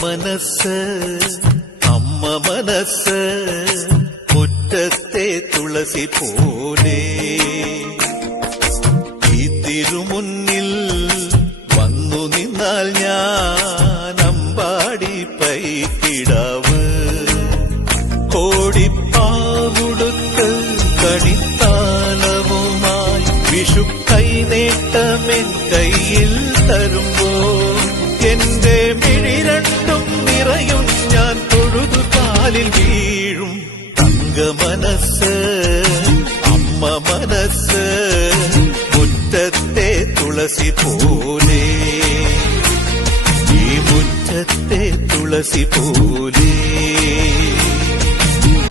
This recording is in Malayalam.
മനസ്സ് അമ്മ മനസ്സ് മുറ്റത്തെ തുളസി പോലെ ഈ തിരുമുന്നിൽ വന്നു നിന്നാൽ ഞാൻ അമ്പാടി പൈക്കിടാവ് കോടിപ്പാവുടുത്ത് കണിത്താലവുമായി വിഷു കൈനേട്ടമെൻ കയ്യിൽ തരുമ്പോൾ എന്റെ മിഴി രണ്ടും നിറയും ഞാൻ തൊഴുതു കാലിൽ വീഴും തങ്ക മനസ്സ് അമ്മ മനസ്സ് മുറ്റത്തെ തുളസി പോലെ ഈ മുറ്റത്തെ തുളസി പോലെ